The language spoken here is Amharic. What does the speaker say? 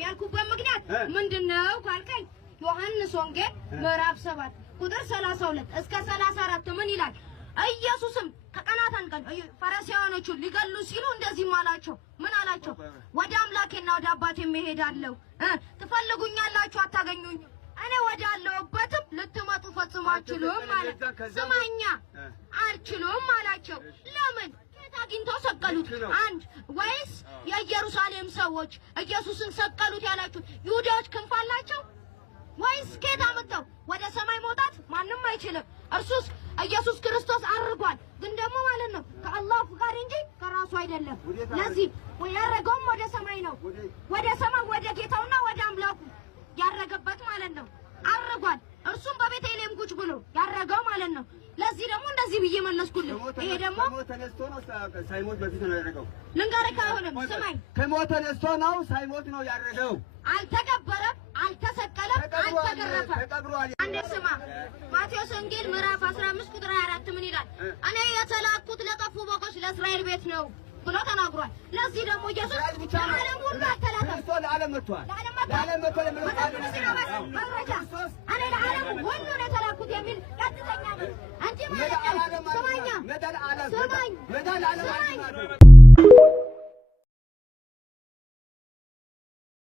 ያልኩበት ምክንያት ምንድነው ካልከኝ ዮሐንስ ወንጌል ምዕራፍ 7 ቁጥር 32 እስከ 34 ምን ይላል? ኢየሱስም ከቀናት አንድ ቀን ፈሪሳውያኖቹ ሊገሉ ሲሉ እንደዚህ አላቸው። ምን አላቸው? ወደ አምላኬና ወደ አባቴ እሄዳለሁ፣ ትፈልጉኛላችሁ አታገኙኝ፣ እኔ ወደ አለሁበትም ልትመጡ ፈጽሞ አትችሉም ማለት ስማኛ አልችሉም አላቸው። ለምን አግኝተው ሰቀሉት? አንድ ወይስ የኢየሩሳሌም ሰዎች ኢየሱስን ሰቀሉት ያላችሁ ይሁዳዎች ክንፍ አላቸው ወይስ ከየት አመጣው? ወደ ሰማይ መውጣት ማንም አይችልም። እርሱስ ኢየሱስ ክርስቶስ አርጓል፣ ግን ደግሞ ማለት ነው ከአላህ ፍቃድ እንጂ ከራሱ አይደለም። ለዚህ ያረገውም ወደ ሰማይ ነው፣ ወደ ሰማይ ወደ ጌታውና ወደ አምላኩ ያረገበት ማለት ነው። አርጓል፣ እርሱም በቤተልሔም ቁጭ ብሎ ያረገው ማለት ነው። ለዚህ ደግሞ እንደዚህ ብዬ መለስኩልህ። ይሄ ደግሞ ተነስቶ ነው ሳይሞት በፊት ነው ያረገው። ልንገርህ አሁንም ስማኝ፣ ከሞት ተነስቶ ነው ሳይሞት ነው ያረገው። አልተቀበረም፣ አልተሰቀለም፣ አልተገረፈም። አንዴ ስማ፣ ማቴዎስ ወንጌል ምዕራፍ 15 ቁጥር 24 ምን ይላል? እኔ የተላኩት ለጠፉ በጎች ለእስራኤል ቤት ነው ብሎ ተናግሯል። ለዚህ ደግሞ ኢየሱስ ለዓለም ሁሉ አልተላከም። ለዓለም መጥቷል። ለዓለም መጥቷል። መረጃ እኔ ለዓለም ሁሉ ነው የተላኩት የሚል ቀጥተኛ ነው እንጂ ማለት ነው። ስማኛ፣ ስማኝ